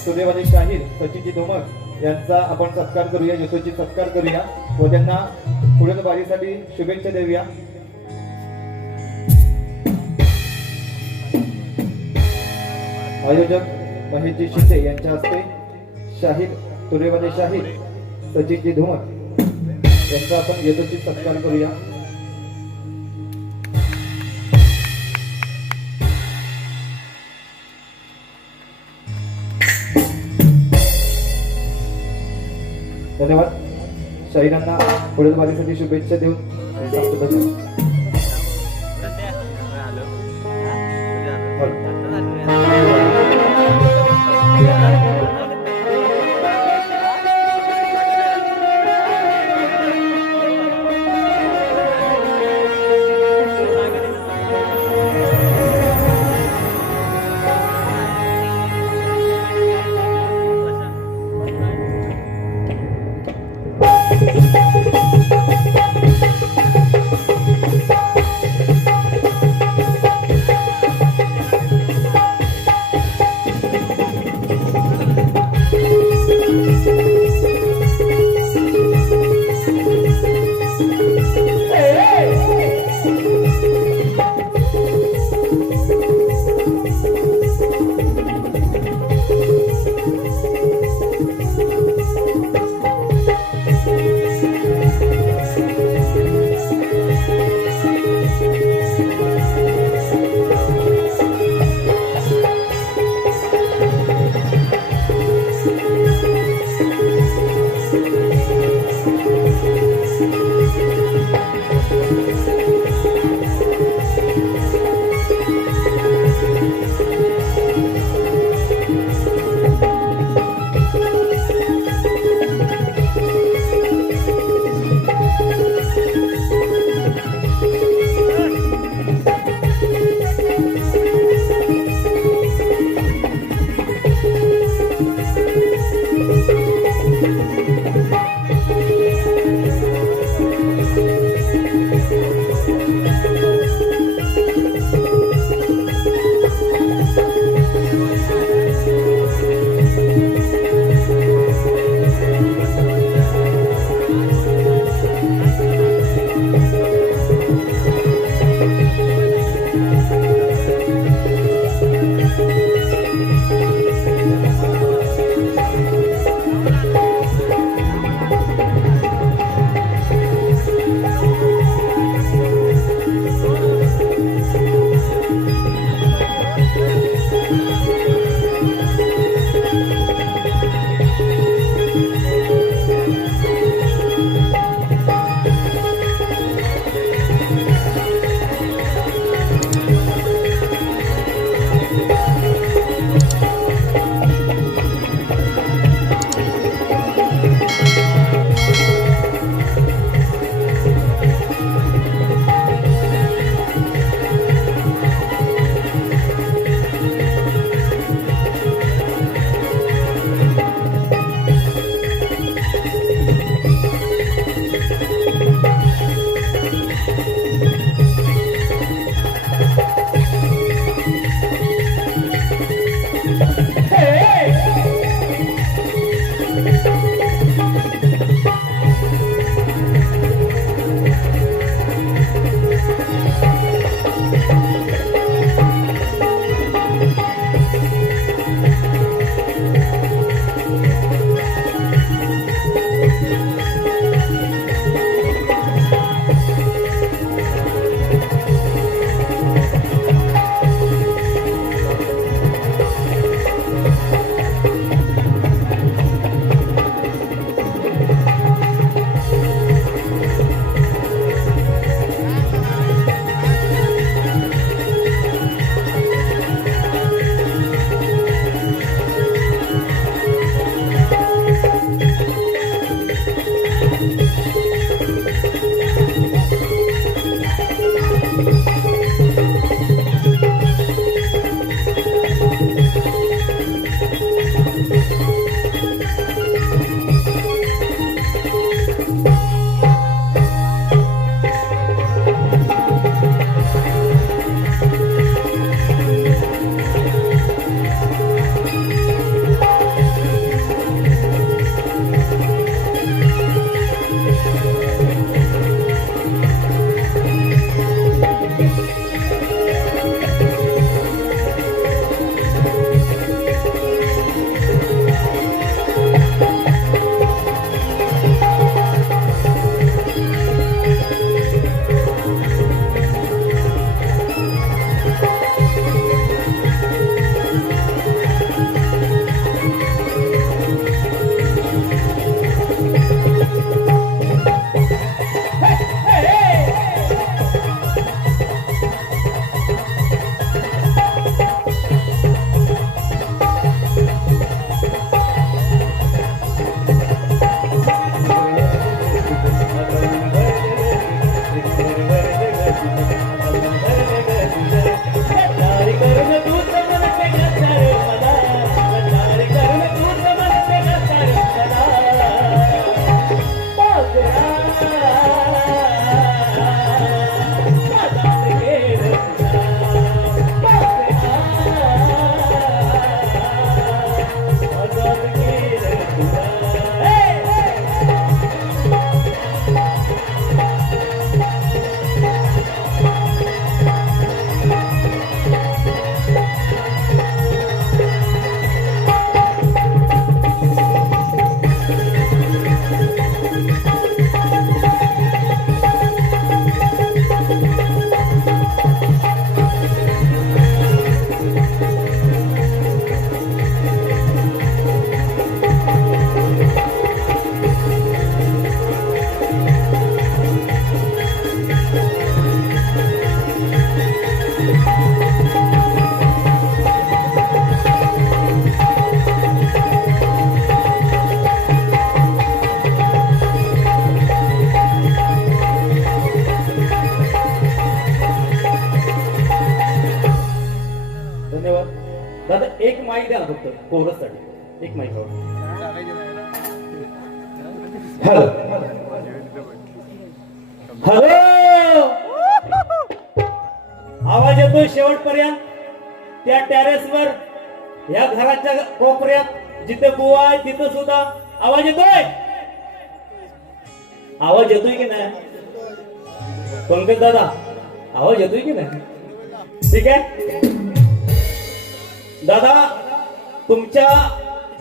सूर्यवादी शाहीर सचिनजी धुमक यांचा आपण सत्कार करूया, यशस्वी सत्कार करूया व त्यांना पुढील वारीसाठी शुभेच्छा देऊया। आयोजक महेशजी शिंदे यांच्या हस्ते शाहीर सूर्यवादी शाहीर सचिनजी धुमक यांचा आपण यशस्वी सत्कार करूया। धन्यवाद। शाहिरांना पुढील वारीसाठी शुभेच्छा देऊन कोरससाठी एक माईक हॅलो हॅलो आवाज येतोय शेवटपर्यंत त्या टेरेसवर या घराच्या कोपऱ्यात जिथे बुवा आहे तिथं सुद्धा आवाज येतोय आवाज येतोय की नाही पंकज दादा आवाज येतोय की नाही ठीक आहे दादा तुमच्या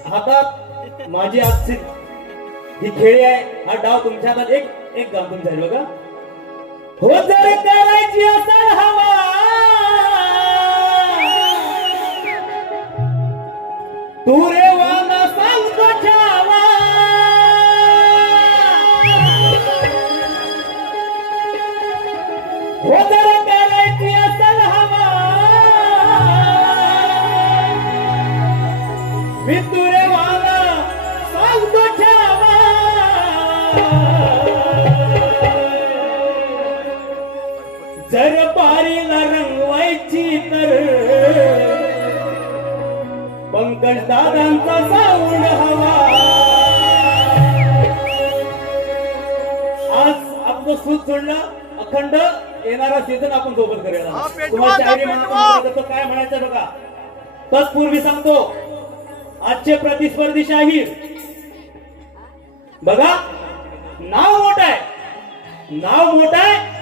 हातात माझी आजची ही खेळी आहे हा डाव तुमच्या हातात एक गाव तुमचं आहे बघा हो जर करायची असेल हवा तू रे वाला सांगतो छावा हो जर करायची असेल हवा मी तू रे वाला सांगतो छावा जर बारीला रंगवायची तर पंकज दादांचा साऊंड हवा आज आपलं सूत सोडलं अखंड येणारा सीझन आपण सोबत करूया तुम्हाला शायरी म्हणायचं काय म्हणायचं बघा तत्पूर्वी सांगतो आजचे प्रतिस्पर्धी शाहीर बघा नाव मोठं आहे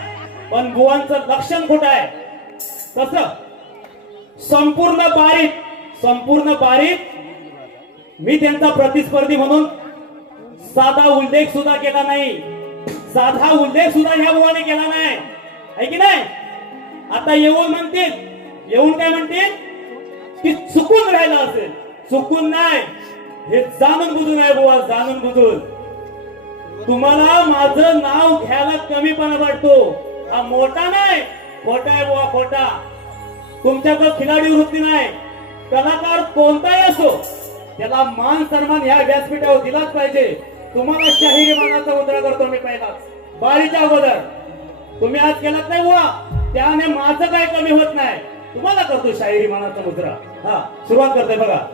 पण बुवांचं लक्षण खोटं आहे कसं संपूर्ण बारीक मी त्यांचा प्रतिस्पर्धी म्हणून साधा उल्लेख सुद्धा केला नाही ह्या बुवाने केला नाही आहे की नाही आता येऊन काय म्हणतील की चुकून राहिला असेल चुकून नाही हे जाणून बुजून आहे बुवा जाणून बुजून तुम्हाला माझं नाव घ्यायला कमीपणा वाटतो हा मोठा नाही खोटा आहे बुवा खोटा तुमच्याकडे खिलाडी वृत्ती नाही कलाकार कोणताही असो त्याला मान सन्मान ह्या व्यासपीठावर दिलाच पाहिजे तुम्हाला शाहिरी मानाचा मुद्रा करतो मी पहिलाच बारीच्या अगोदर तुम्ही आज केलात नाही बुवा त्याने माझं काय कमी होत नाही तुम्हाला करतो शाहिरी मानाचा मुद्रा हा सुरुवात करतोय बघा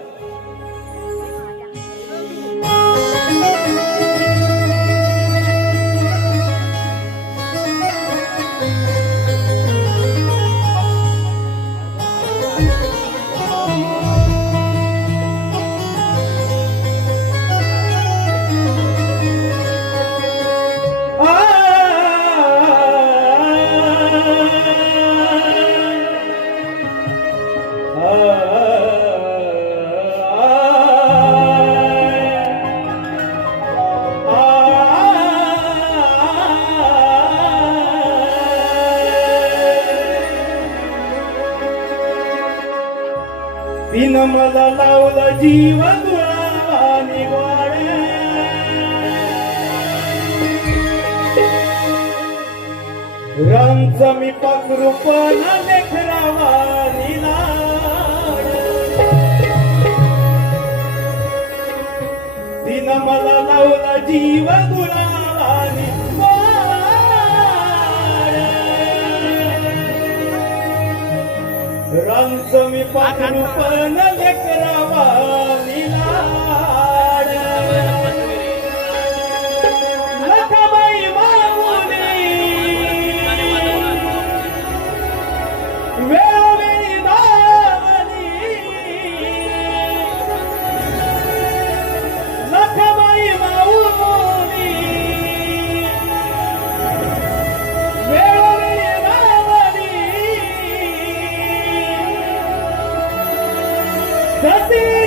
तीन मला लावला जीव गुळावानी वाड्या रामच मी पाखरू पण लेकरावानी लाड तीन मला लावला जीव गुळावानी रामच मी पाखरू पण लेकरावानी लाड लखाबाई माऊली वेळोवेळी धावली लखाबाई माऊली वेळोवेळी धावली जशी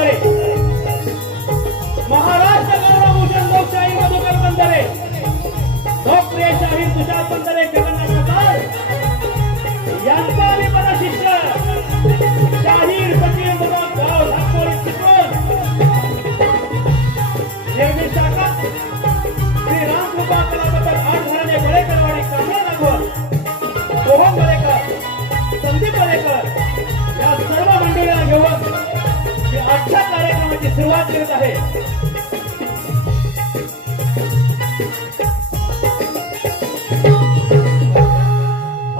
बंधारे, महाराष्ट्र गौरवभूषण लोकशाही मधुकर बंधारे, लोकप्रिय शाहीर तुषार बंधारे, जगन्नाथ प्रसाद यांचा आणि माझा शिष्य शाहीर सचिन विनोद गाव नागपूर चिपळूण, निर्देशांक श्री रामकृपा कलावंत आठवडे बळेकरवाडी कांबळे नागोर, मोहन बळेकर, संदीप बळेकर या सर्व मंडळींना घेऊन मी आजच्या कार्यक्रमाची सुरुवात करत आहे.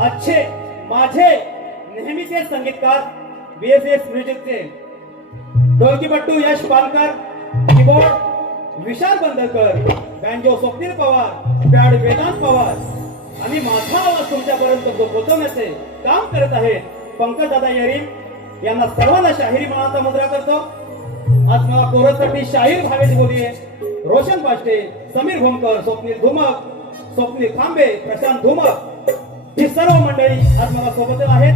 आजचे माझे नेहमीचे संगीतकार बीएसएस म्युझिकचे ढोलकीपट्टू यश पालकर, कीबोर्ड विशाल बंदरकर, बँजो स्वप्नील पवार, पॅड वेदांत पवार आणि माझा आवाज तुमच्यापर्यंत पोहोचवण्याचे काम करत आहेत पंकज दादा येरी यांना सर्वांना शाहिरी मानाचा मुद्रा करतो. आज मला कोरससाठी शाहीर भावेश बोलिये, रोशन पाष्टे, समीर भोमकर, स्वप्नील धुमक, स्वप्नील खांबे, प्रशांत धुमक ही सर्व मंडळी आज मला सोबत आहेत.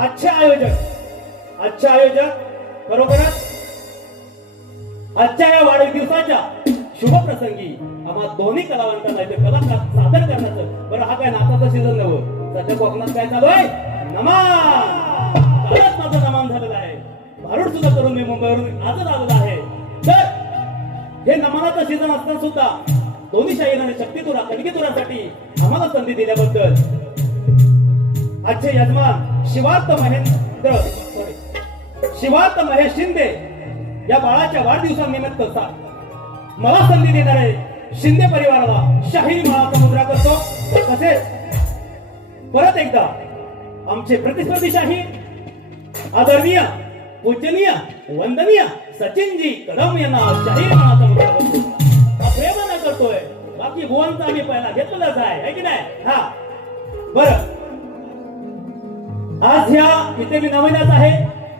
आजचे आयोजक खरोखरच आजच्या या वाढदिवसाच्या शुभ प्रसंगी आम्हा दोन्ही कलावंतांना इथे कला सादर करण्याचं. बरं, हा काय नाचाचा सीझन नव्हतं, सध्या कोकणात काय चालू आहे, नमान. कालच माझं नमान झालेलं आहे, भारूड सुद्धा करून मी मुंबईवरून आजच आलेला आहे. तर हे नमानाचं सीझन असताना सुद्धा दोन्ही शाहीरांनी शक्तितुरा कणकीतुरासाठी आम्हाला संधी दिल्याबद्दल आजचे यजमान शिवार्थ महेश शिंदे या बाळाच्या वाढदिवसानिमित्त मला संधी देणारे शिंदे परिवाराला शाहिरी मानाचा मुद्रा करतो. तसेच परत एकदा आमचे प्रतिस्पर्धी शाहीर आदरणीय पूजनीय वंदनीय सचिनजी कदम यांना शाहिरी मानाचा मुद्रा करतो. हा प्रेमाने करतोय, बाकी भुवनचा आम्ही पहिला घेतलेलाच आहे की नाही. हा बरं, आज ह्या इथे मी नवीनच आहे,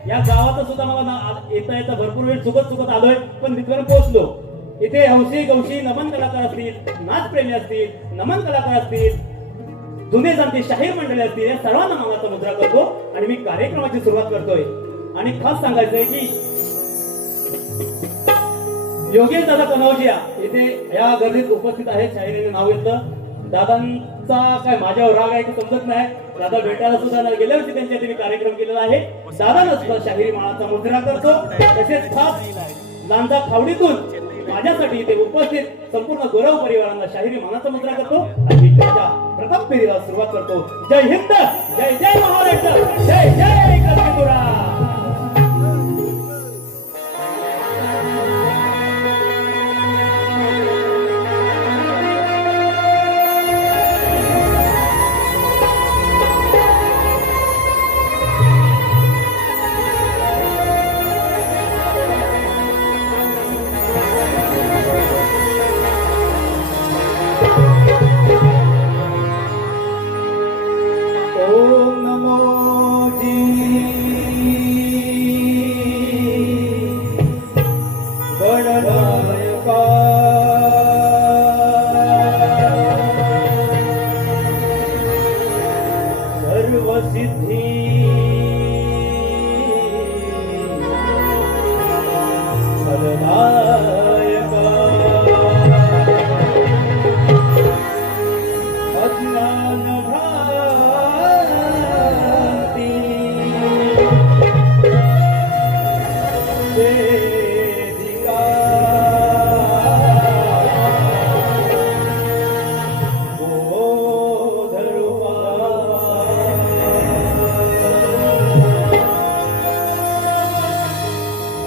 या गावात सुद्धा मला येता भरपूर वेळ चुकत आलोय, पण तिथपर्यंत पोहोचलो. इथे हौशी गौशी नमन कलाकार असतील, नाचप्रेमी असतील, नमन कलाकार असतील, जुने जाणते शाहीर मंडळी असतील, या सर्वांना मानाचा मुद्रा करतो आणि मी कार्यक्रमाची सुरुवात करतोय. आणि खास सांगायचंय की योगेश दादा कनौजिया इथे या गर्दीत उपस्थित आहेत. शाहिरीने नाव घेतलं. दादांचा काय माझ्यावर राग आहे की समजत नाही. दादा भेटायला सुद्धा गेल्या वर्षी त्यांच्या मी कार्यक्रम केलेला आहे. दादानच शाहिरी मानाचा मुद्रा करतो. तसेच खास लांजा खावडीतून माझ्यासाठी इथे उपस्थित संपूर्ण गौरव परिवारांना शाहिरी मानाचा मुद्रा करतो आणि मी माझ्या प्रथम फेरीला सुरुवात करतो. जय हिंद, जय जय महाराष्ट्र, जय जय कणकीतुरा.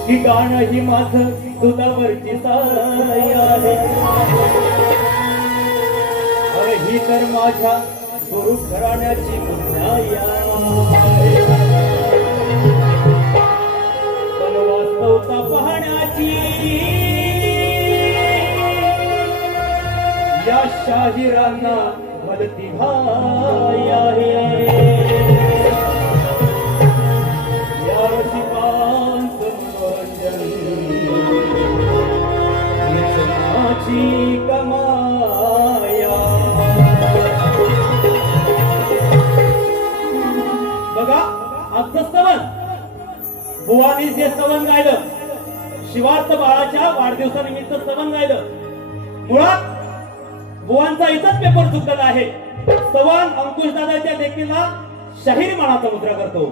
ही गाणं ही माझं दुधावरची साय आहे. अरे ही तर माझ्या गुरु घराण्याची पुण्याई आहे. पण वास्तवता पाहण्याची या शाहिरांना भलती घाई आहे. या रसिकांचं माझी कमाया. बघा आजचं स्तवन बुवानी जे स्तवन गायलं शिवार्थ बाळाच्या वाढदिवसानिमित्त स्तवन गायलं. मुळात बुवांचा इथंच पेपर चुकलेला आहे. स्तवन अंकुश दादाच्या लेखीला शाहिरी मानाचा मुद्रा करतो.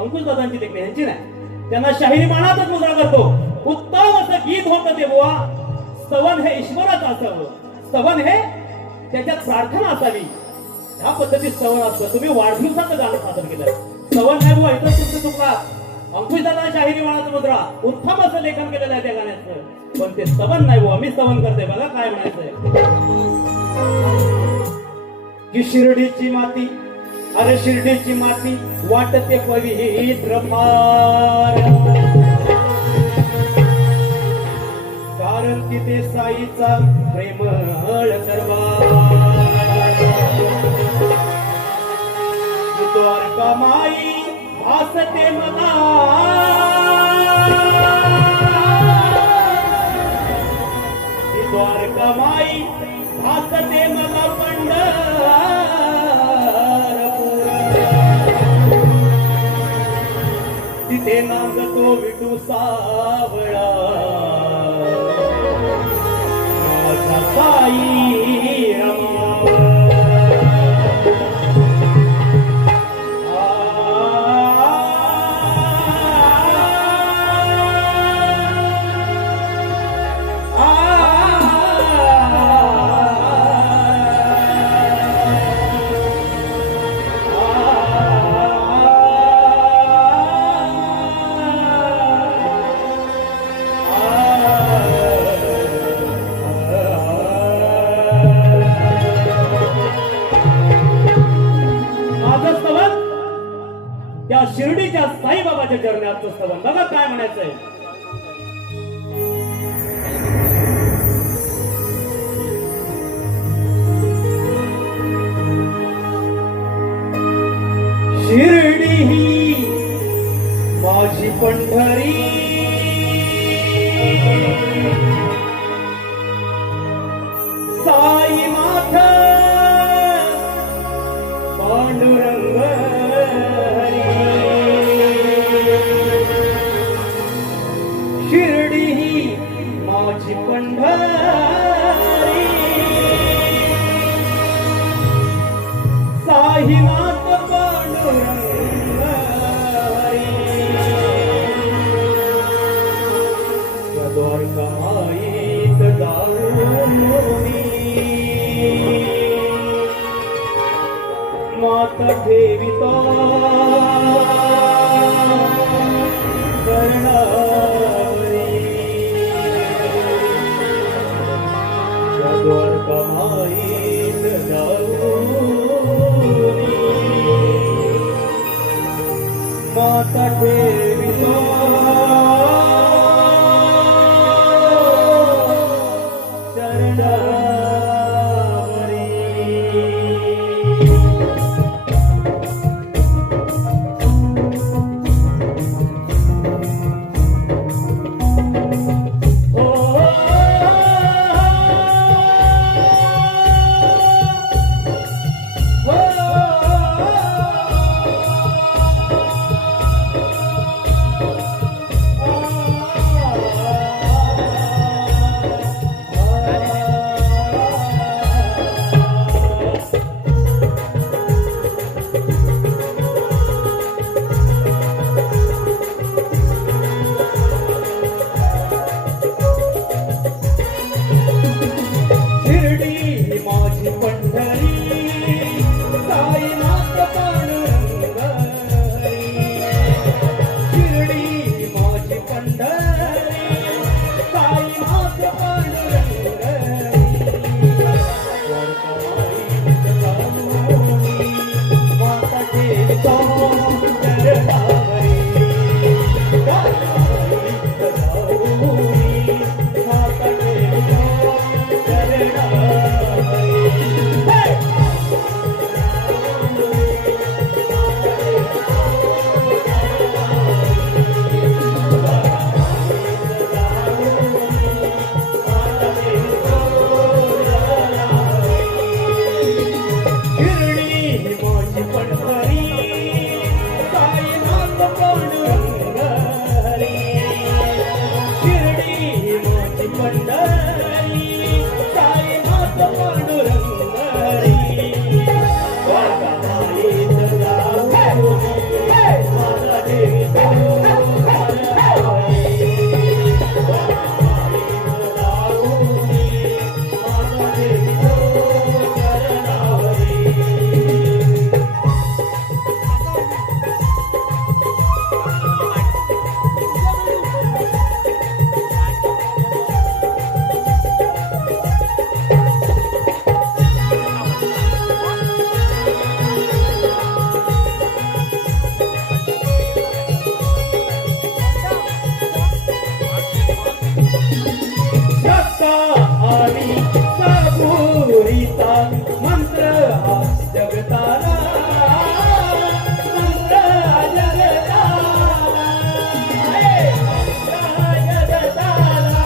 अंकुश दादांची लेखणी यांची नाही, त्यांना शाहिरी मानाचाच मुद्रा करतो. उत्तम असं गीत होतं ते बुवा. स्तवन हे ईश्वराचं असावं, स्तवन हे त्याच्यात प्रार्थना असावी, ह्या पद्धतीत स्तवन असतं. तुम्ही वाढदिवसाचं गाणं सादर केलं. स्तवन नाही बुवा, इथं तुमचं चुकला. अंकुश दादा शाहिरी मानाचा मुद्रा, उत्तम असं लेखन केलेलं आहे त्या गाण्याचं, पण ते स्तवन नाही बुवा. मी स्तवन करते, बघा काय म्हणायचंय. की शिर्डीची माती, अरे शिर्डीची माती वाटते पवित्र फार, कारण तिथे साईचा प्रेमळ दरबार. द्वारका माई भासते मला, द्वारका माई भासते मला पंढरपूर. तिथे नांदतो विठू सावळा, माझा साई रमवा. त्या शिर्डीच्या साईबाबाच्या चरणाचं स्तवन. बघा काय म्हणायचंय. शिर्डी ही माझी पंढरी, साई माथ पांडुरंग शिर्डी ही माझी पंढरी, साईनाथ पांडुरंग या द्वारका माईत जाऊन माता ठेवितो द्वारका माईत जाऊन माता ठेवितो चरणावरी. Hey! मंत्र हा जगताला मंत्र हा जगताला हे मंत्र हा जगताला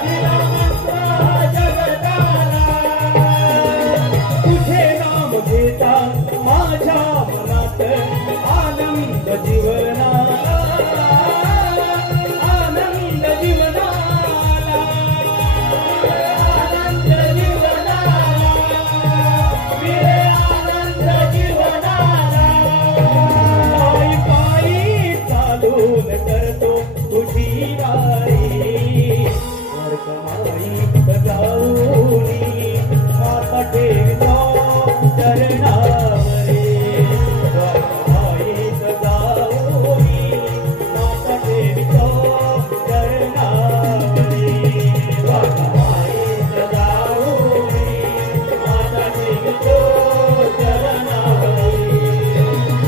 दिला मंत्र हा जगताला तुझे नाम घेता माझ्या मनात आनंद जीवनाला आनंद जीवनाला आनंद जीवनाला विरे आनंद जीवनाला पायी पायी चालून करतो तुझी वारी वर्षमाई जाऊनी माता ठेवतो चरणावरी वर्षमाई जाऊनी माता ठेवतो चरणावरी वर्षमाई जाऊनी माता ठेवतो चरणावरी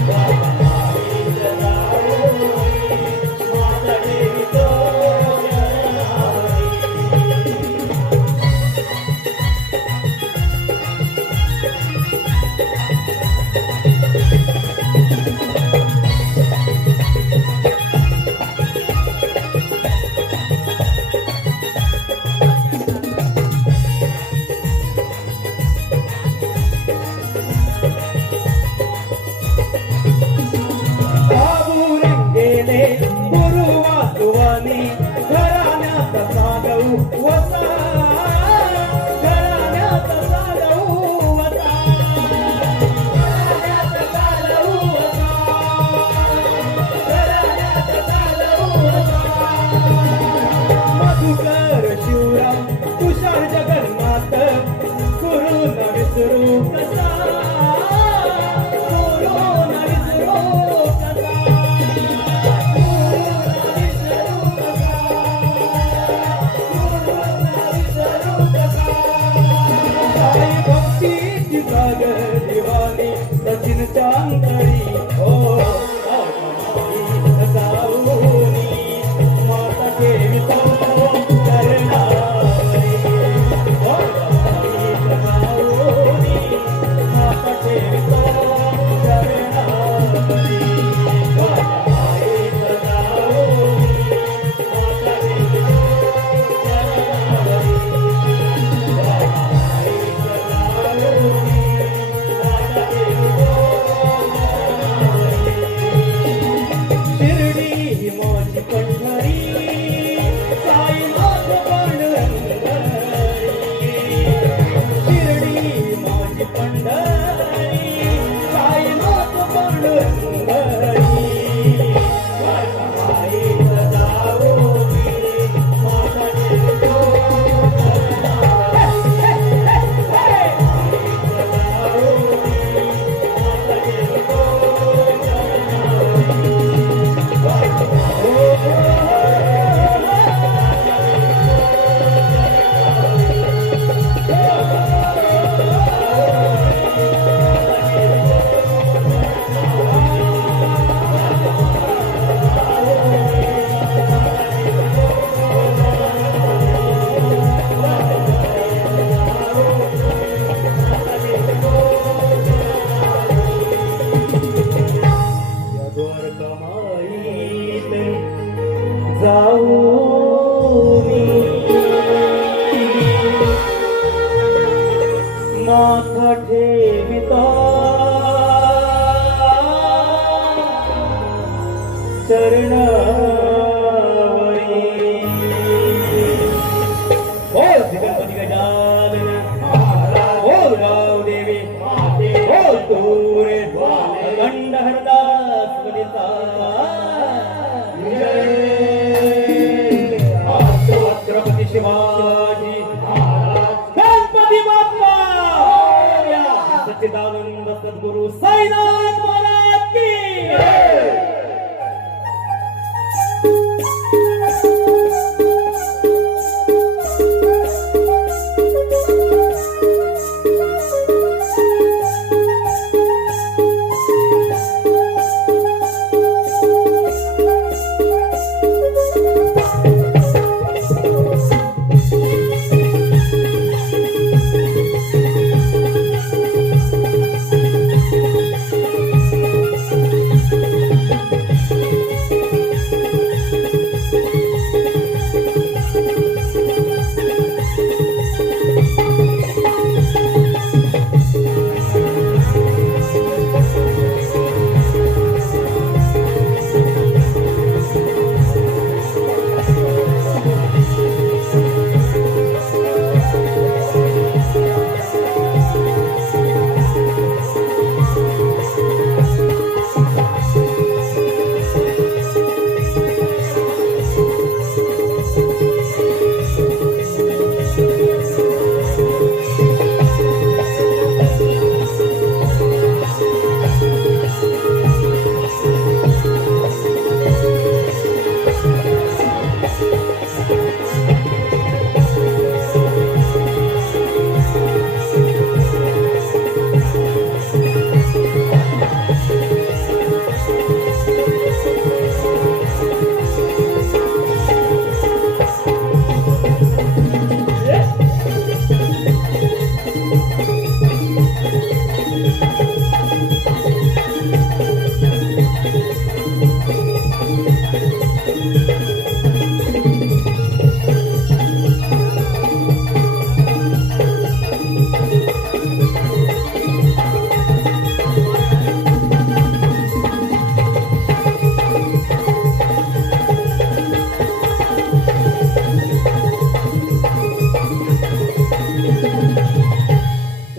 वर्षमाई जाऊनी माता ठेवतो चरणावरी बाबूरे गेले गुरुवासुवानी घराण्यात साधू वसा घराण्यात साधू वसा घराण्यात साधू वसा घराण्यात साधू वसा मधुकर शिवराम तुषार जगन्नाथ गुरु न विसरू कसा गुरु न विसरू कसा साई भक्तीची सागर दिवानी सचिन चांदरी हो जाऊनी माता ठेवितो चरणावरी हो जाऊनी माता ठेवितो चरणावरी हो जाऊनी माता ठेवितो शिर्डी ही माझी पंढरी साईनाथ पांडुरंगरी शिर्डी ही माझी पंढरी साईनाथ पांडुरंगरी वर्षमाई जाऊनी माता ठेवतो माथा ठेविता चरणावरी हो गणपती गजानन हो गावदेवी हो तोरे अखंड हरदास वनिता छत्रपती शिवाजी गणपती बाप्पा सच्चिदानंद सद्गुरु साईनाथ महाराज की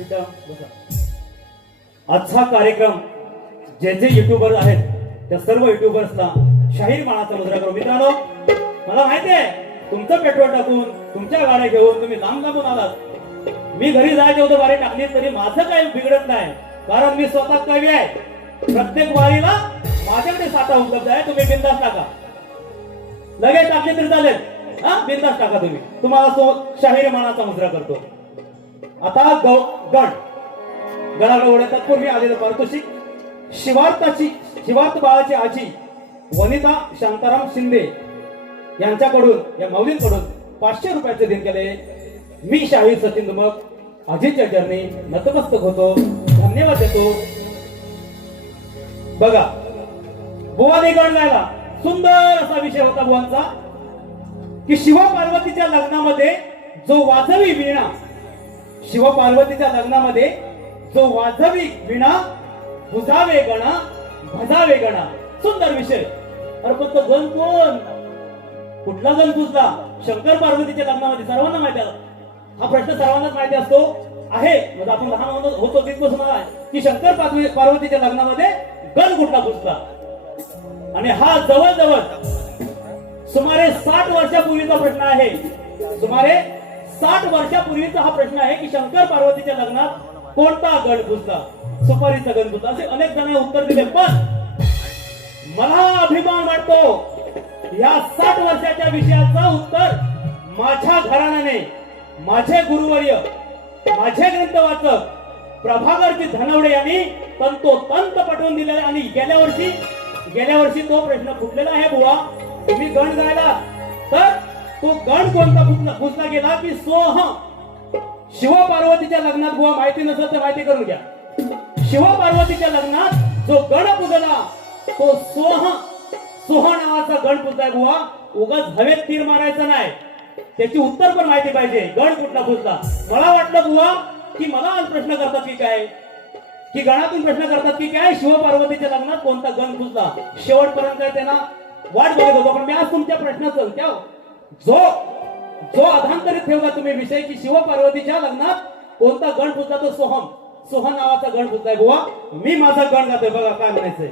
इथं बसा. आजचा कार्यक्रम जे जे युट्यूबर आहेत त्या सर्व युट्यूबर्सला शाहीर मानाचा मुद्रा करू. मित्रांनो, मला माहिती आहे तुमचं पेट्रोल टाकून तुमच्या गाड्या घेऊन तुम्ही लांब लांबून आलात. मी घरी जायचे होते वारी टाकली तरी माझं काही बिघडत नाही, कारण मी स्वतः कवी आहे. प्रत्येक वारीला माझ्याकडे साठा उपलब्ध आहे. तुम्ही बिंदास टाका, लगेच टाकले तरी चालेल. हा, बिंदास टाका तुम्ही. तुम्हाला तो शाहीर मानाचा मुद्रा करतो. आता गण गणाला ओढतात पूर्वी आलेलं पारितोषिक शिवार्थ बाळाची आजी वनिता शांताराम शिंदे यांच्याकडून, या माऊलींकडून 500 रुपयाचे देण केले. मी शाहीर सचिन दुमक आजीच्या चरणी नतमस्तक होतो, धन्यवाद देतो. बघा, बुवाने गण गायला. सुंदर असा विषय होता बुवांचा की शिवपार्वतीच्या लग्नामध्ये जो वाजवी वीणा, शिवपार्वतीच्या लग्नामध्ये जो वाजवी वीणा, बुजावे गणा भजावे गणा. सुंदर विषय. अरे पण तो गण कोण? कुठला गण पुजला शंकर पार्वतीच्या लग्नामध्ये? सर्वांना माहिती आहे हा प्रश्न, सर्वांनाच माहिती असतो आहे. म्हणजे आपण लहान होतो तिथपासून मला की शंकर पार्वतीच्या लग्नामध्ये गण कुठला पुजला. आणि हा जवळजवळ सुमारे 60 वर्षापूर्वीचा प्रश्न आहे. सुमारे 60 वर्षापूर्वीचा हा प्रश्न आहे की शंकर पार्वतीच्या लग्नात कोणता गण पुजला, सुपारीचा गण पुजला. असे अनेक जणांनी उत्तर दिले. पण मला अभिमान वाटतो या 60 वर्षाच्या विषयाचं उत्तर माझ्या घराण्याने, माझे गुरुवर्य, माझे ग्रंथवाचक प्रभाकरजी धनवडे यांनी तंतोतंत पटवून दिले. आणि गेल्या वर्षी तो प्रश्न फुटलेला आहे. बुवा, तुम्ही गण गायला तर तो गण कोणता पुजला गेला की सोह. शिवपार्वतीच्या लग्नात बुवा माहिती नसेल तर माहिती करून घ्या. शिवपार्वतीच्या लग्नात जो गण पुजला तो सोह नावाचा गण पुजलाय बुवा. उगाच हवेत तीर मारायचं नाही, त्याची उत्तर पण माहिती पाहिजे. गण कुठला पुजला? मला वाटलं बुवा की मला आज प्रश्न करतात की काय, की गणातून प्रश्न करतात की काय शिवपार्वतीच्या लग्नात कोणता गण पुजला. शेवटपर्यंत त्यांना वाट बघत होतो. पण मी आज तुमच्या प्रश्नाचं जो अधांतरित ठेवला तुम्ही विषय की शिवपार्वतीच्या लग्नात कोणता गण पुजला, तो सोह नावाचा गण पुजलाय बुवा. मी माझा गण गातोय. बघा काय म्हणायचंय.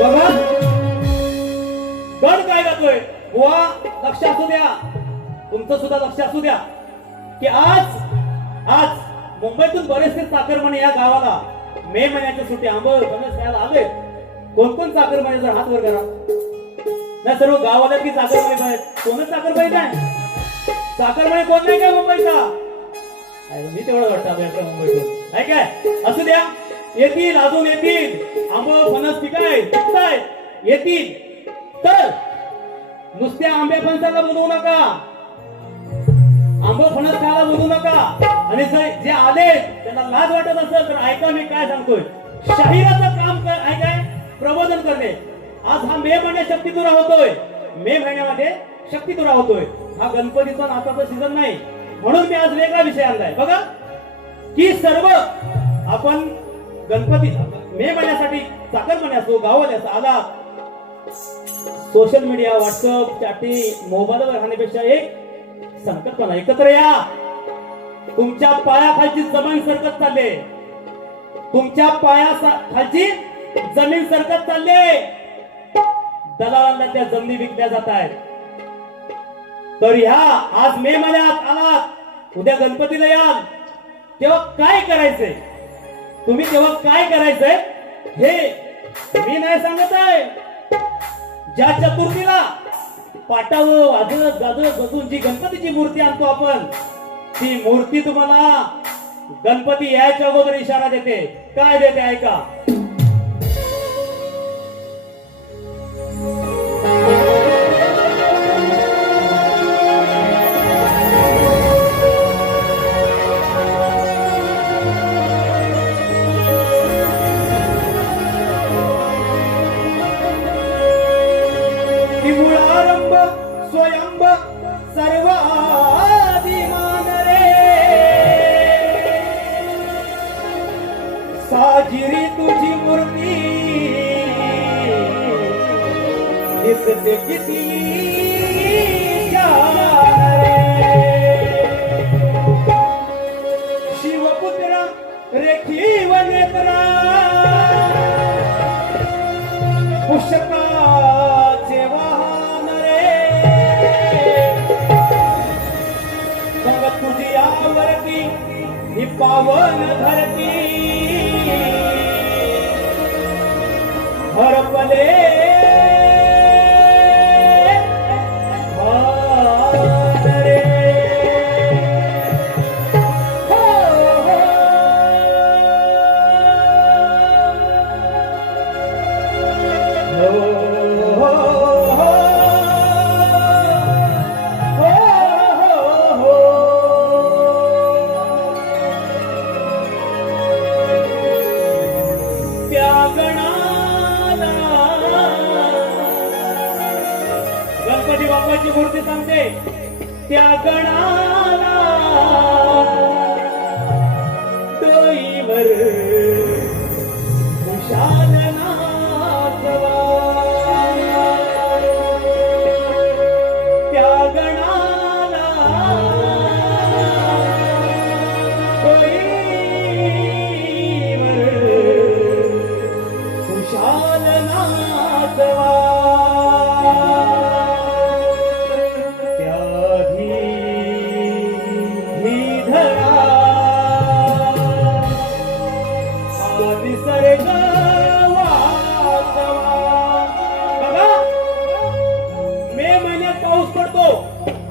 बघा गण काय गातोय बुवा. लक्ष असू द्या, तुमचं सुद्धा लक्ष असू द्या की आज मुंबईतून बरेचसे चाकरमाने या गावाला मे महिन्याच्या सुट्टी आंबळ फणस खायला आले. कोण चाकरमाने? जर हात वर करा. नाही, सर्व गावाला की चाकरमाने आहेत. कोणच चाकरमाने काय? चाकरमाने कोण नाही काय मुंबईचा? मी तेवढं वाटतं मुंबईतून आहे काय. असू द्या, येतील, अजून येतील. आंबळ फणस पिकताय येतील. तर नुसत्या आंब्या फणसाला बोलवू नका, आंबा फणस खायला बोलू नका. आणि जे आले त्यांना लाज वाटत असेल तर ऐका मी काय सांगतोय. शाहिराचं काम काय? प्रबोधन करणे. आज हा मे महिन्यात शक्तितुरा होतोय. मे महिन्यामध्ये शक्तितुरा होतोय. हा गणपतीचा नाताचा सीझन नाही, म्हणून मी आज वेगळा विषय आणलाय. बघा की सर्व आपण गणपती मे महिन्यासाठी चाकरमाने असो, गावाला असो आला, सोशल मीडिया, व्हॉट्सअप, चॅटिंग, मोबाईलवर राहण्यापेक्षा एक संकल्पना एकत्र या. तुमच्या पायाखालची जमीन सरकत चालले, तुमच्या पायाखालची जमीन सरकत चालले. दलालांना त्या जमिनी विकल्या जात आहेत. तर ह्या आज मे महिन्यात आलात, उद्या गणपतीला याल, तेव्हा काय करायचंय तुम्ही, तेव्हा काय करायचंय हे मी नाही सांगत आहे. ज्या चतुर्थीला पाटावर वाजत गाजत बसून जी गणपतीची मूर्ती आणतो आपण, ती मूर्ती तुम्हाला गणपती यायच्या अगोदर इशारा देते. काय देते ऐका. स्वयंभ सर्व ते किती छान रे. शिवपुत्र रेखीव नेत्रा पुष्पकाचे वाहन रे. मग तुझी आवरती ही पावन धरती हरपले भान रे. हो, हो, हो, हो, हो, त्या गणाला गणपती बाप्पाची मूर्ती सांगते त्या गणाला डोईवर खुशाल नाचवा. त्या गणाला डोईवर खुशाल नाचवा. त्याही धरा आदि सर्ग वाचवा. बघा मे महिन्यात पाऊस पडतो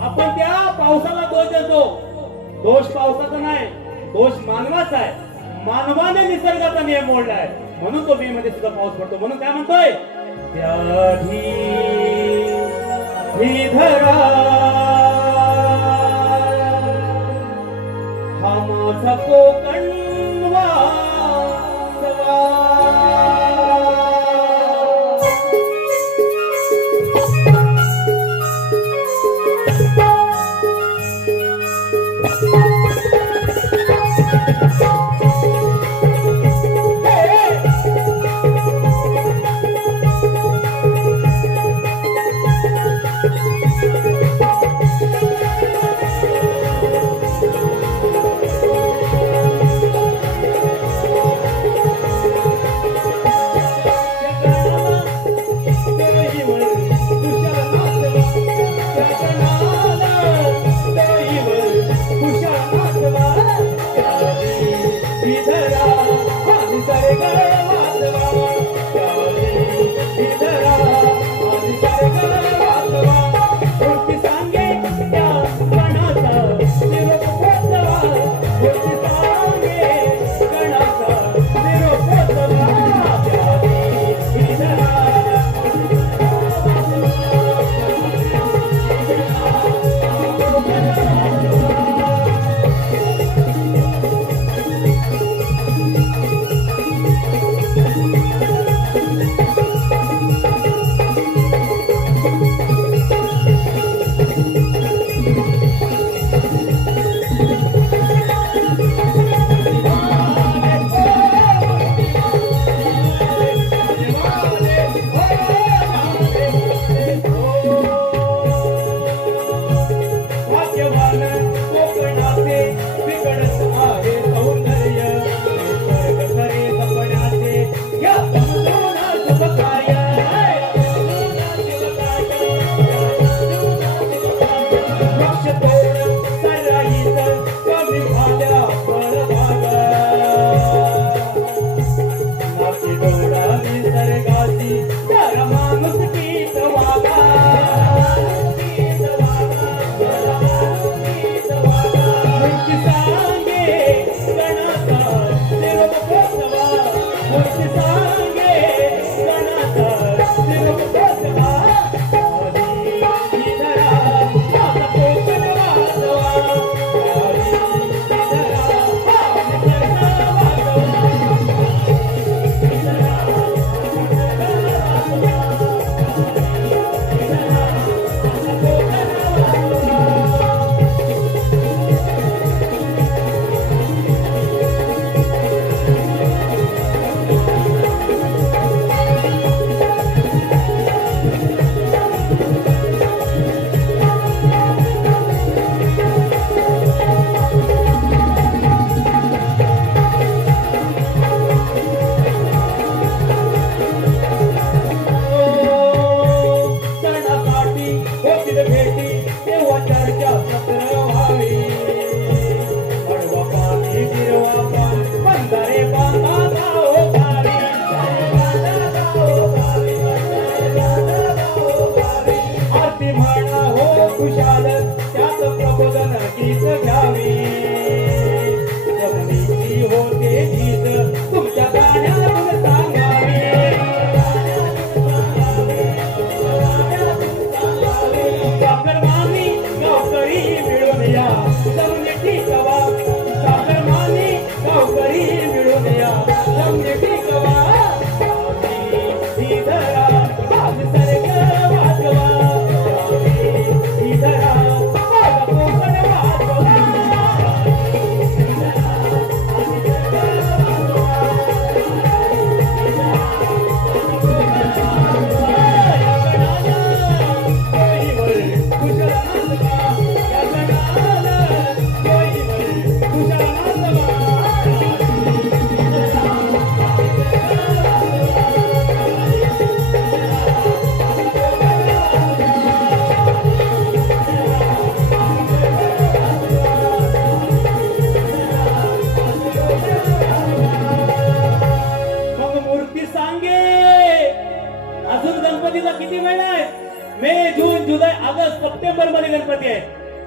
आपण त्या पावसाला दोष देतो. दोष पावसाचा नाही दोष मानवाचा आहे. मानवाने निसर्गाचा नियम मोडलाय म्हणून तो मे मध्ये सुद्धा पाऊस पडतो. म्हणून काय म्हणतोय त्याही धरा हा माझा कोकण वासवा. तुझ्या नाचवा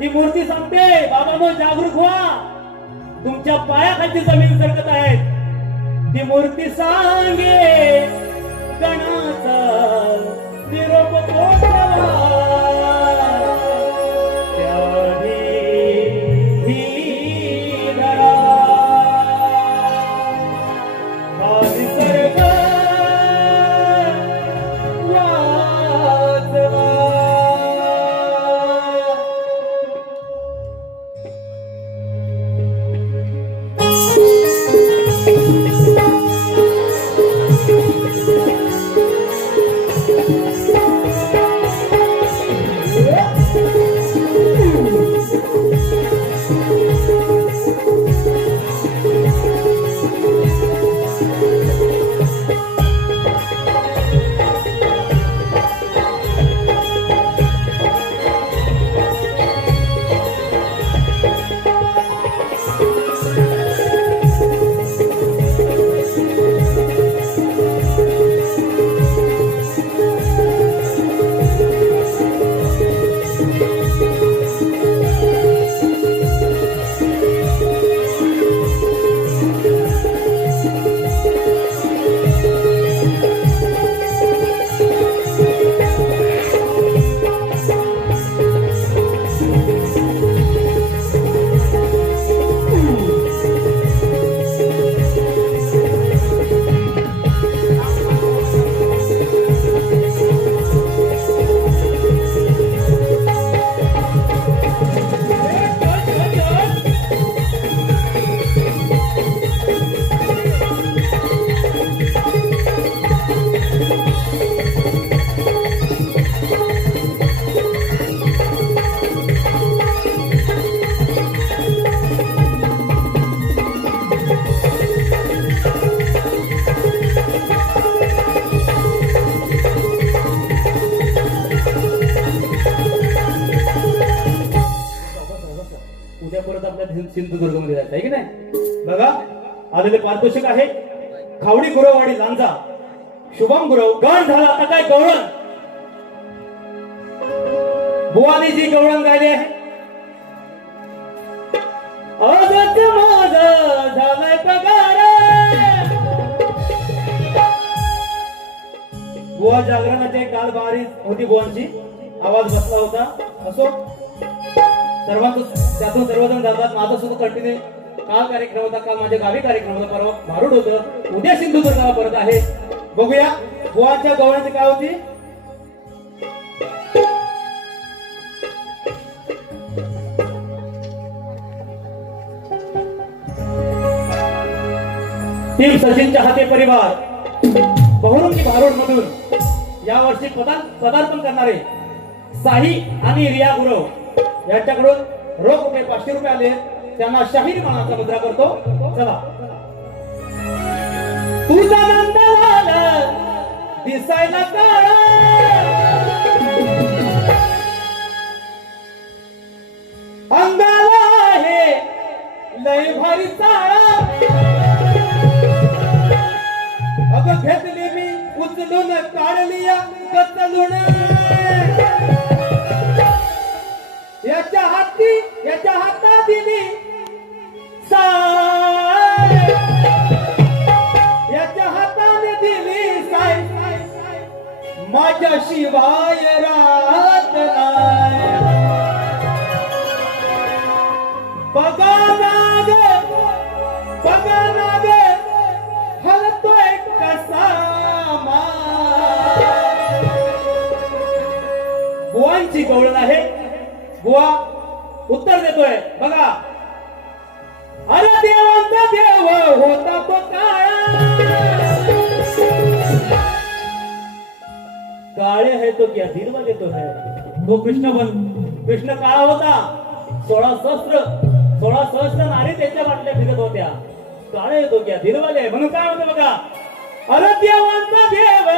ती मूर्ती सांगते बाबांनो जागरूक व्हा, तुमच्या पायाखालची जमीन सरकत आहेत. ती मूर्ती सांगे गणाचा निरोप पोचवा, त्याआधी ही धरा हा निसर्ग वाचवा. उद्या परत आपल्या सिंधुदुर्ग मध्ये जायचं आहे की नाही. बघा आलेले पारितोषिक आहे. खावडी गुरववाडी लांजा शुभम गुरव गण झाला. आता काय गवळण बुवानी जी गवळण गायली आहे. आजच माझा झालाय पगार. बुवा जागरणाचे काल बारी होती. बुवांची आवाज बसला होता. असो सर्वांचं त्यातून सर्वजण जातात. माझा सुद्धा कंटिन्यू काल कार्यक्रम होता. काल माझ्या गावी कार्यक्रम होता. परवा भारूड होतं. उद्या सिंधुदुर्गाला परत आहे. बघूया बुवांच्या गवळणाची काय होती. टीम सचिनच्या हाते परिवार बहुरुंगी भारूड मधून यावर्षी पदार्पण करणारे साही आणि रिया गुरव यांच्याकडून रोख रुपये 500 रुपये आले. त्यांना शाहीर मानाचा मुद्रा करतो. चला. तुझा नंदलाल दिसायला काळा, अंगाला आहे लय भारी चाळा. अगं घेतली मी उचलून काढली कचलून. याच्या हातात दिली साय, याच्या हाताने दिली साय. माझ्या शिवाय राहत नाही. बघा नाग हलतोय कसा बुवांची गवळण आहे. बुवा उत्तर देतोय. बघा. अरे देवांचा देव होता तो काळा, काळे है तो क्या दिलवा देतो है. तो कृष्ण काळा होता. 16 सहस्र नारी त्याच्या वाटल्या फिरत होत्या. काळे येतो क्या दिलवाले म्हणून काय होतं बघा. अरे देवांचा देव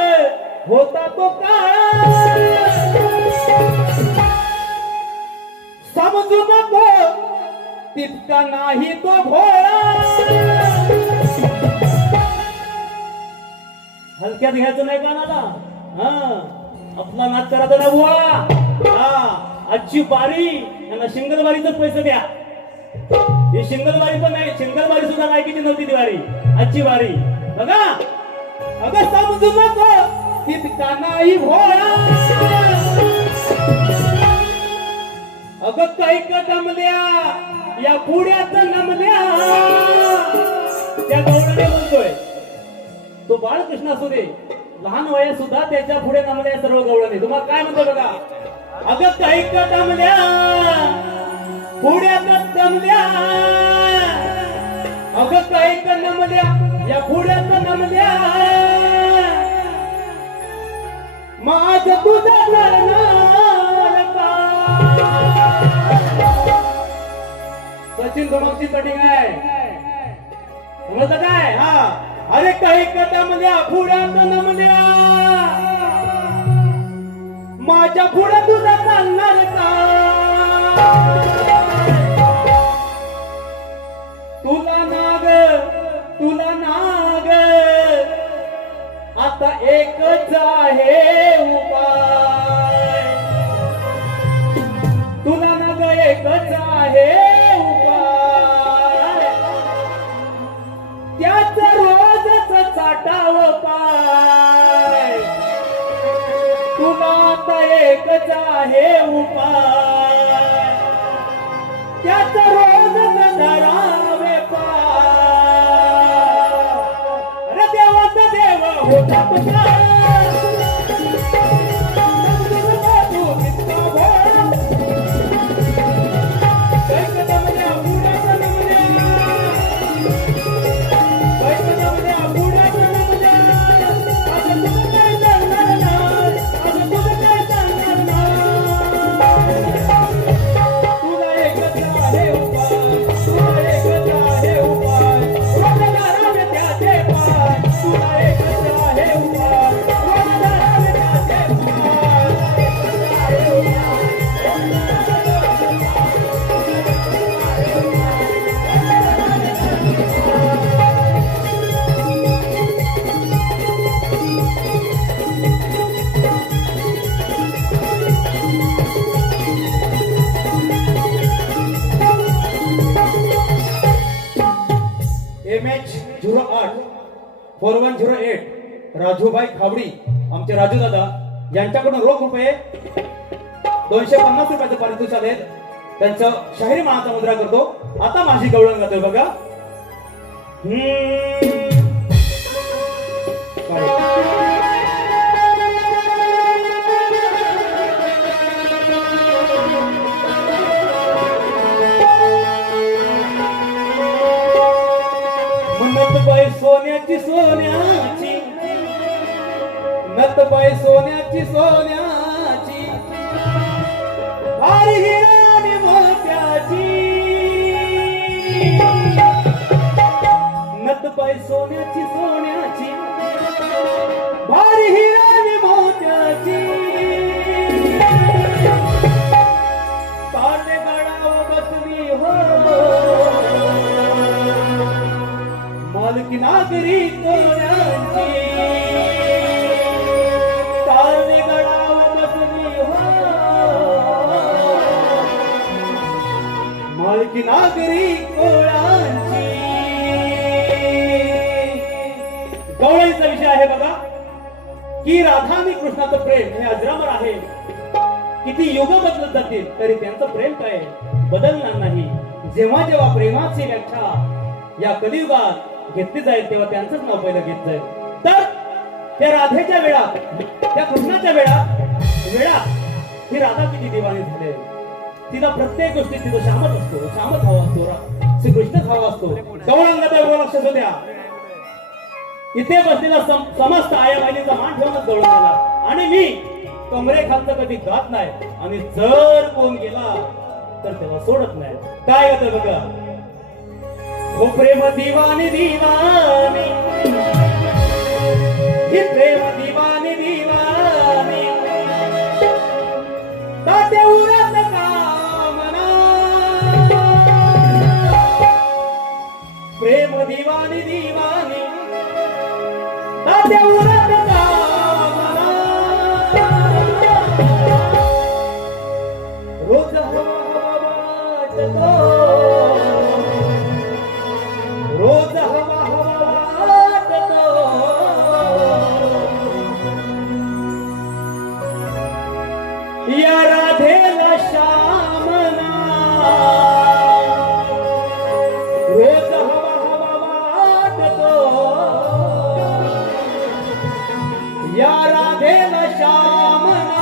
होता तो काळा, समजू नको तितका नाही तो भोळा. हलक्यात घ्यायचं नाही कानाला. आपला नाच करायचा ना बुवा. आजची बारी यांना शिंगलबारीच पैसे द्या. ही शिंगलबारी पण नाही, शिंगलबारी सुद्धा लायकीची नव्हती ती वारी. आजची बारी बघा. अगं समजू नको तितका नाही भोळा. अगं काही कदमल्या या पुढ्यात नमल्या. त्या गवळणे बोलतोय तो बाळकृष्ण असू दे, लहान वयात सुद्धा त्याच्या पुढे नमल्या सर्व गवळणे. तुम्हाला काय म्हणतो बघा. अगं काही कदमल्या पुढ्यात नमल्या. अगं काही नमल्या या पुढ्यात नमल्या. माझ तुझा करणार का. सचिन धुमाकची कटिंग आहे समजलं काय. हा अरे काही कदमल्या पुढ्यात नमल्या. माझ्या पुढे तुझा चालणार का. तुला नाग आता एकच आहे उपाय. तुला नाग एकच आहे उपाय. त्याच रोजच चाटाव पाय. तुला आता एकच आहे उपाय. त्याच रोजच धरावे पाय. अरे देवाचा देव होता तुझा. MH084108 राजूभाई खावडी आमचे राजू दादा यांच्याकडून रोख रुपये 250 रुपयाचं पारितोषिक आले. त्यांचं शाहिरी मानाचा मुद्रा करतो. आता माझी गवळण गातोय बघा. नतबाई सोन्याची सोन्याची. नतबाई सोन्याची सोन्याची. भारी हिराणी मोत्याची. नतबाई सोन्याची सोन्याची. भारी हिराणी मोत्याची. काटे गडावर बसली हो मालकी नागरी तोऱ्यांची. काटे गडावर बसली हो मालकी नागरी कोळ्यांची. गवळीचा विषय आहे बघा की राधा आणि कृष्णाचं प्रेम हे अजरामर आहे. किती युग बदलत जातील तरी त्यांचं प्रेम काय बदलणार नाही. जेव्हा जेव्हा प्रेमाची व्याख्या या कलियुगात घेतली जाईल तेव्हा त्यांचंच नाव पहिलं घेत जाईल. तर त्या राधेच्या वेळात त्या कृष्णाच्या वेळात ही राधा किती दिवाणी झाले. तिला प्रत्येक गोष्टीत तिथं शामच असतो, शामच हवा असतो, श्रीकृष्णच हवा असतो. गवळंगाचा लक्षात होत्या. इथे बसलेला समस्त आया बहिणीचा मान ठेवूनच गवळण झाला. आणि मी कमरे खालचं कधी गात नाही आणि जर कोण गेला तर तेव्हा सोडत नाही. काय होतं बघा. हो प्रेम दिवानी दिवानी. ही प्रेम दिवानी दिवानी. ताते उरत कामना. प्रेम दिवानी दिवानी. ताते उरत कामना. वाटतो रोज हवा हवा वाटतो या राधेला श्यामना रोज हवा हवा वाटतो या राधेला श्यामना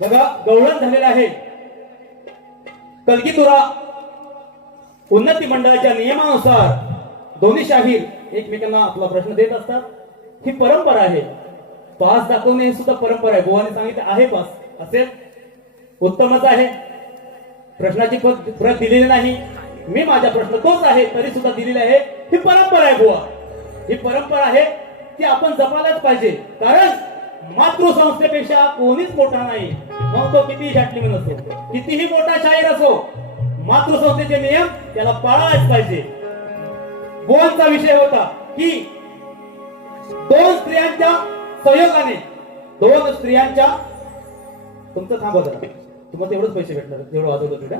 बघा गवळण झालेलं आहे. कलगीतुरा उन्नती मंडळाच्या नियमानुसार दोन्ही शाहीर एकमेकांना आपला प्रश्न देत असतात. ही परंपरा आहे. पास दाखवणे ही सुद्धा परंपरा आहे. बुवाने सांगितले आहे पास असेल उत्तमच आहे. प्रश्नाची प्रत दिलेली नाही. मी माझा प्रश्न तोच आहे तरी सुद्धा दिलेला आहे. ही परंपरा आहे बुवा, ही परंपरा आहे ती आपण जपायलाच पाहिजे. कारण मातृसंस्थेपेक्षा कोणीच मोठा नाही, मग तो कितीही जॅटलिमन असो, कितीही मोठा शाहीर असो, मातृसंस्थेचे नियम त्याला पाळायच पाहिजे. बुवांचा विषय होता की दोन स्त्रियांच्या संयोगाने, दोन स्त्रियांच्या, तुमचं थांबव जरा, तुम्हाला तेवढंच पैसे भेटणार तेवढं वाजवतो तुझ्या.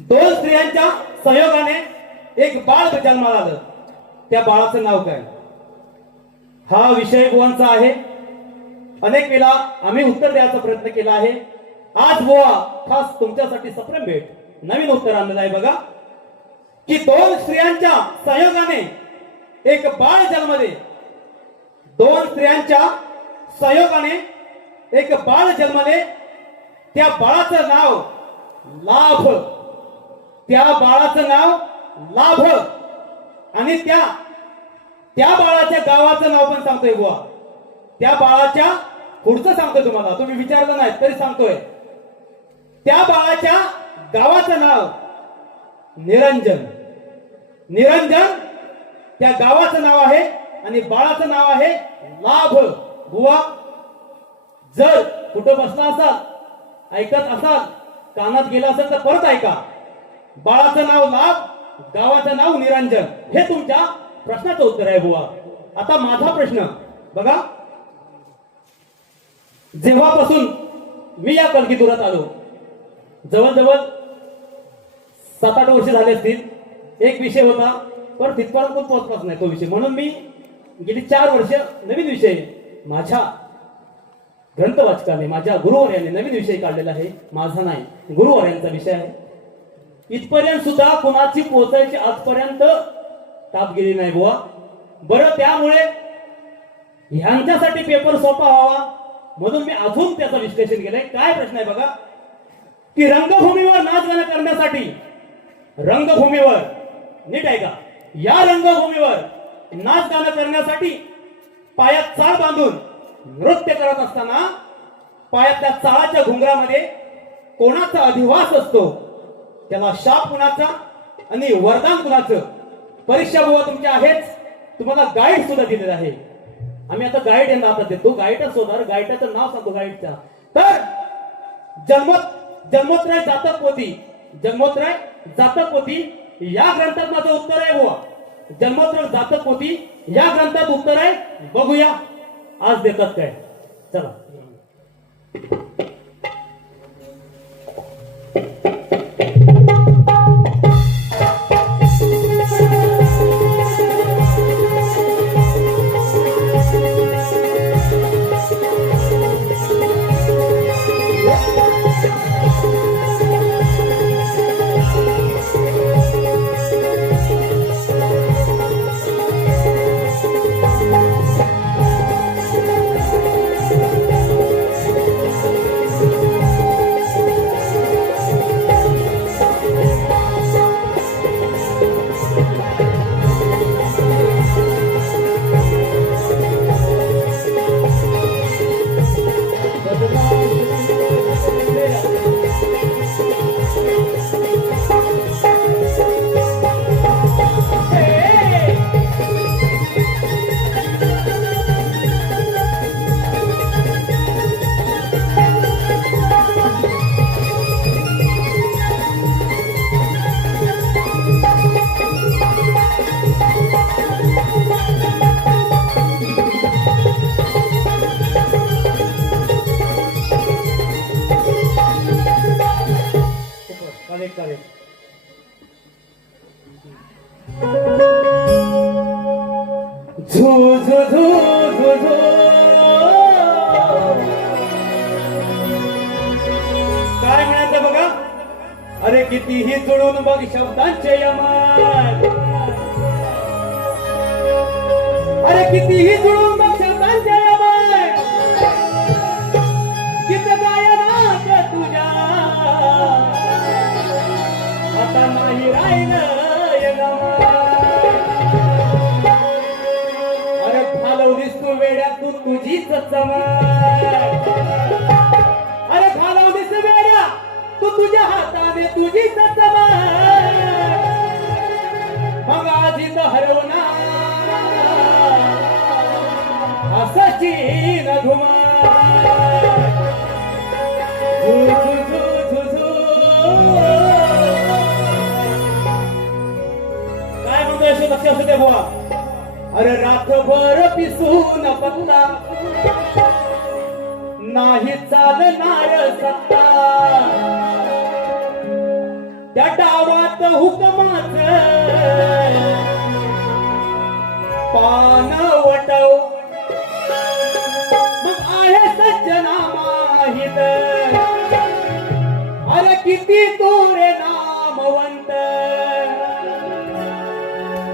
दोन स्त्रियांच्या संयोगाने एक बाळ जन्माला आलं. त्या बाळाचं नाव काय? हा विषय बुवांचा आहे. अनेक वेळा आम्ही उत्तर द्यायचा प्रयत्न केला आहे. आज बुवा खास तुमच्यासाठी सप्रेम भेट नवीन उत्तर आणलेलं आहे बघा, की दोन स्त्रियांच्या संयोगाने एक बाळ जन्मले. दोन स्त्रियांच्या संयोगाने एक बाळ जन्मले. त्या बाळाचं नाव लाभ. त्या बाळाचं नाव लाभ. आणि त्या बाळाच्या गावाचं नाव पण सांगतोय बुवा. त्या बाळाच्या पुढचं सांगतोय तुम्हाला, तुम्ही विचारलं नाही तरी सांगतोय. त्या बाळाच्या गावाचं नाव निरंजन. निरंजन त्या गावाचं नाव आहे आणि बाळाचं नाव आहे लाभ. बुवा जर कुठं बसला असाल, ऐकत असाल, कानात गेला असेल तर परत ऐका. बाळाचं नाव लाभ, गावाचं नाव निरंजन. हे तुमच्या प्रश्नाचं उत्तर आहे बुवा. आता माझा प्रश्न बघा, जेव्हापासून मी या कलगीतुरात आलो, जवळजवळ 7-8 वर्ष झाले असतील. एक विषय होता पण तिथपर्यंत पण पोहोचलाच नाही तो विषय, म्हणून मी गेली 4 वर्ष नवीन विषय माझ्या ग्रंथवाचकाने, माझ्या गुरुवर्याने नवीन विषय काढलेला आहे. माझा नाही, गुरुवर्यांचा विषय आहे. इथपर्यंत सुद्धा कोणाची पोहोचायची आजपर्यंत ताप गेली नाही बुवा. बरं, त्यामुळे ह्यांच्यासाठी पेपर सोपा व्हावा म्हणून मी अजून त्याचं विश्लेषण केलंय. काय प्रश्न आहे बघा, की रंगभूमीवर नाच गाणं करण्यासाठी, रंगभूमीवर नीट आहे का, या रंगभूमीवर नाच गाणं करण्यासाठी पायात चाळ बांधून नृत्य करत असताना पायातल्या चाळाच्या घुंगरामध्ये कोणाचा अधिवास असतो, त्याला शाप कुणाचा आणि वरदान कुणाचं. परीक्षा बुवा तुमच्या आहेच, तुम्हाला गाईड सुद्धा दिलेलं आहे. आम्ही आता गाईड यांना आता देतो, गाईडच होणार. गाईडचं नाव सांगतो गाईडचा. तर जन्मोत्तराय जातक पोथी, जन्मोत्तराय जातक पोथी या ग्रंथात माझं उत्तर आहे बुवा. जन्मोत्तराय जातक पोथी या ग्रंथात उत्तर आहे. बघूया आज देतात काय. चला, काय म्हणायचं बघा. अरे कितीही जुळून बघ शब्दांचे यमान, अरे कितीही जुळून बघ शब्दांचे यमान, गीत गायनात तुझ्या आता नाही राहिलं तू वेड्यात तू तुझीच चमक. अरे घालवलीस वेड्या तू तुझ्या हाताने तुझी सत्समा मग आधीच हरवणार असाची न धुमा काय म्हणतोय असे लक्ष असू दे बुवा. अरे रात्रभर पिसून पत्ता नाही चालणार सत्ता त्या डावात हुकमाच पान वटव मग आहे सज्जना माहित अरे किती तोरे नामवंत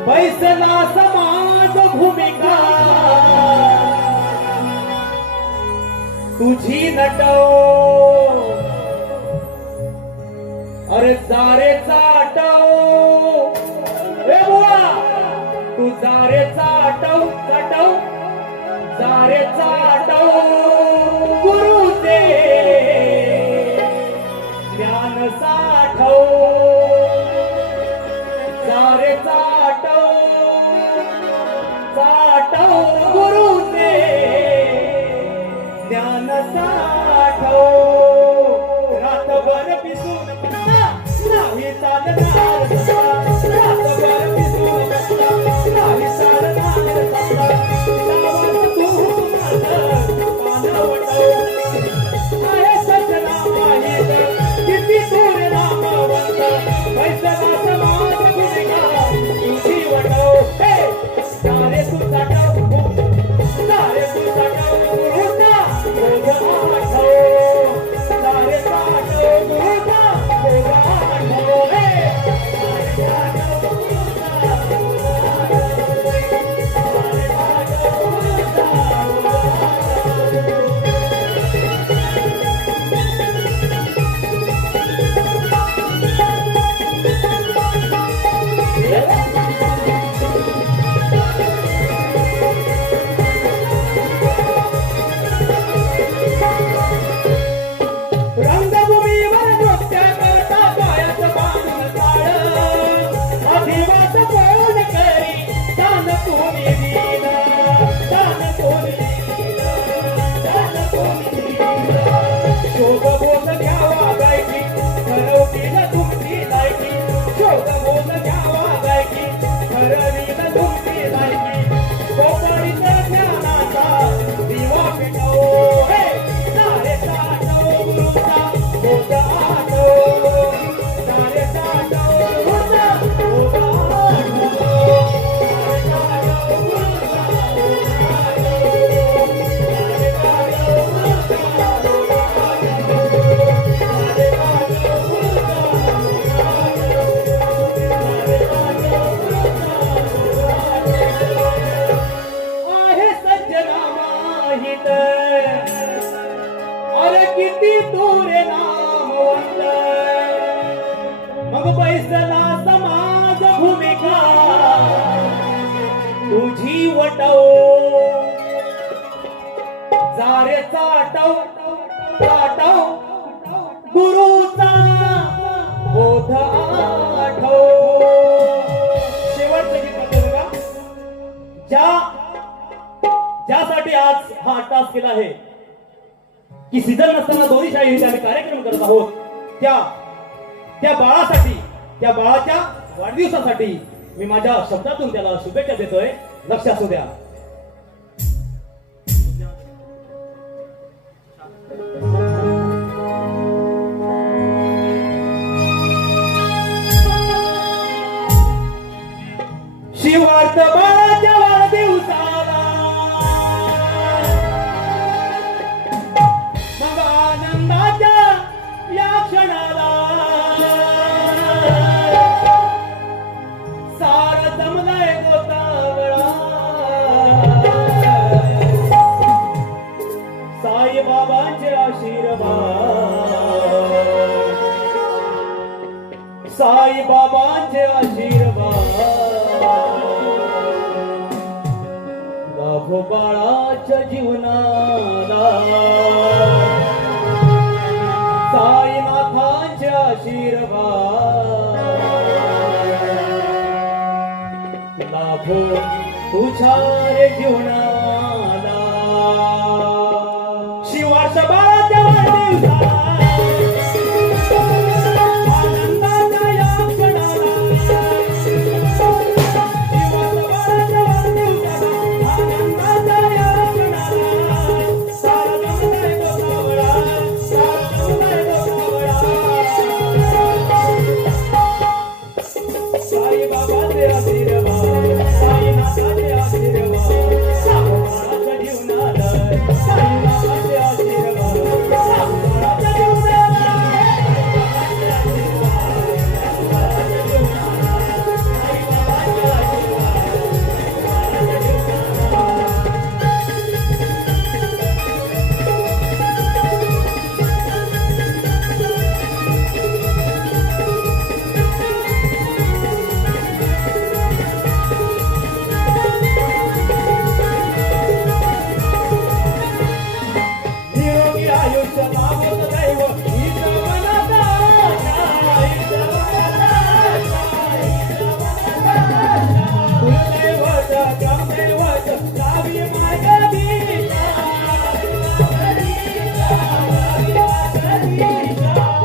बैसला समाज भूमिका तुझी नटव अरे जारे चाटव ए बुवा तू जारे चाटव चाटव जारे चाटव गुरुचे ज्ञान साठव जारे चाटव चाटव गुरुचे ज्ञान साठव रातभर पिसून नाही चालणार रातभर पिसून नाही चालणार तू आहे सजना माहित किती दूर नामवंत पैसा समाज गुन्हेगार तुझी वटव सारे तू साठव सारे तू साठव गुरुचा बोध आठव सारे साठव गुरुचा बोध आठव रंगभूमीवर नृत्य करता पायात बांधून काढ अधिवास कोण करी दान कोणी दिलं दान कोणी दिलं दान कोणी दिलं शोध बोध घ्यावा गायकी ठरवतील तुमची लायकी शोध बोध घ्यावा गायकी ठरवील तुमची लायकी कोकणीच्या ज्ञानाचा दिवा पेटव सारे साठव गुरुचा बोध आठव सारे साठव गुरुचा बोध आठव सारे साठव गुरुचा आहे सज्जना माहित अरे किती तोरे नामवंत मग बैसला समाज भूमिका तुझी वटव जारे चाटव चाटव गुरुचा बोध आठव शेवटचं गीत म्हणतो बघा ज्यासाठी आज हा टास्क केला आहे की सीझन नसताना दोन्ही शाळेत आम्ही कार्यक्रम करत आहोत त्या बाळासाठी त्या बाळाच्या वाढदिवसासाठी मी माझ्या शब्दातून त्याला शुभेच्छा देतोय. लक्ष असू द्या. शिवार्थ बाळाच्या वाढदिवसाला मग आनंदाच्या या क्षणाला सार जमलंय गोतावळा साईबाबांचे आशीर्वाद साईबाबांचे आशीर्वाद लाभो बाळाच्या जीवनाला साईनाथांचे हो तुझ्या रे जीवनाला शिवास बाळाच्या वाढदिवसाला आनंदाचा या क्षणाला शिवास बाळाच्या वाढदिवसाला आनंदाचा या क्षणाला सारा जमलाय गोसावळा सारा जमलाय गोसावळा साई बाबाचे आशीर्वाद साईनाथाचे आशीर्वाद सावकाराच्या जीवनाला साईनाथाचे आशीर्वाद सावकाराच्या जीवनाला साईबाबाचे आशीर्वाद सावकाराच्या जीवनाला साईबाबाचे आशीर्वाद सावकाराच्या निरोगी आयुष्य लाभत दैव हीच मनाचा आशा, हीच मनाचा आशा, हीच मनाचा आशा. कुलदैवत ग्रामदैवत लावी मागदीशा,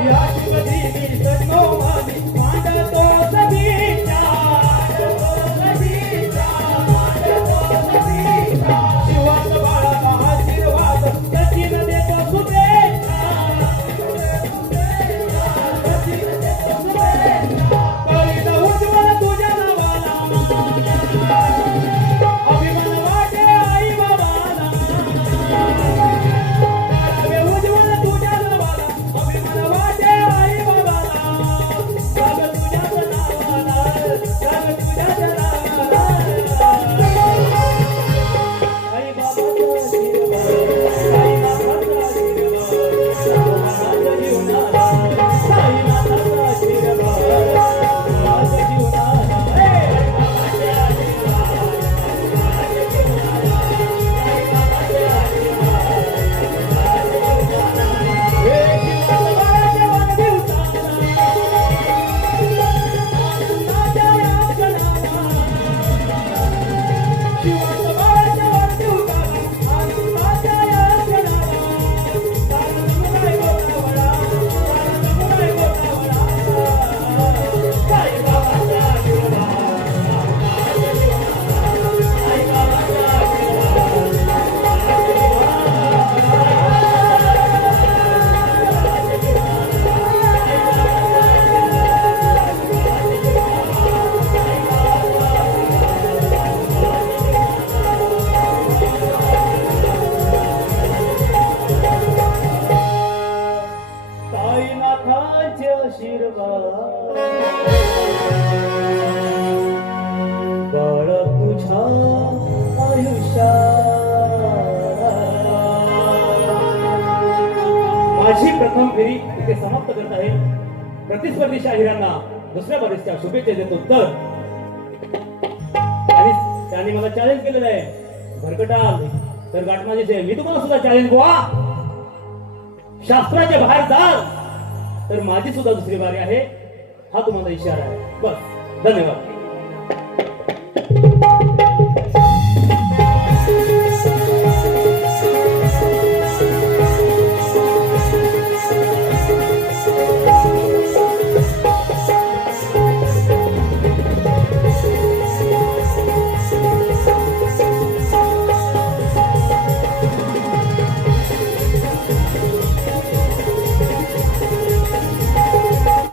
या शिवदेवी सन्नोवादी मांडतो सदिच्छा, शिवास बाळाचा आशीर्वाद सचिन देतो शुभेच्छा, सचिन देतो शुभेच्छा. करीत उज्ज्वल तुझ्या नावाला अभिमान वाटे आई बाबाला, करावे उज्ज्वल तुझ्या नावाला अभिमान वाटे आई बाबाला, जग तुझ्याच नावाला, जग तुझ्याच नावाला. आई बाबाचा आशीर्वाद, साईनाथाचा आशीर्वाद, सावकाराच्या जीवनाला, साईनाथाचा आशीर्वाद, सावकाराच्या जीवनाला. हे आई बाबाचे आशीर्वाद, सावकाराच्या जीवनाला, साईबाबाचे आशीर्वाद, सावकाराच्या जीवनाला. हे शिवास बाळाच्या वाढदिवसाला, आनंदाच्या या क्षणाला, शिवास बाळाच्या वाढदिवसाला आनंदाच्या या क्षणाला सारा जमलाय गोसावळा, सारा जमलाय गोसावळा. साईबाबाचा आशीर्वाद, सावकाराच्या जीवनाला, साईबाबाचा आशीर्वाद, साईनाथाचे आशीर्वाद बाळ तुझ्या आयुष्यात. माझी प्रथम फेरी इथे समाप्त करत आहे. प्रतिस्पर्धी शाहिरांना दुसऱ्या बारीसच्या शुभेच्छा देतो. तर त्यांनी मला चॅलेंज केलेलं आहे, भरकटाल तर गाठमाजीचे. मी तुम्हाला सुद्धा चॅलेंज बुवा, शास्त्राच्या बाहेर जाल तर माझी सुद्धा दुसरी बारी आहे. हा तुम्हाला इशारा आहे. बस, धन्यवाद.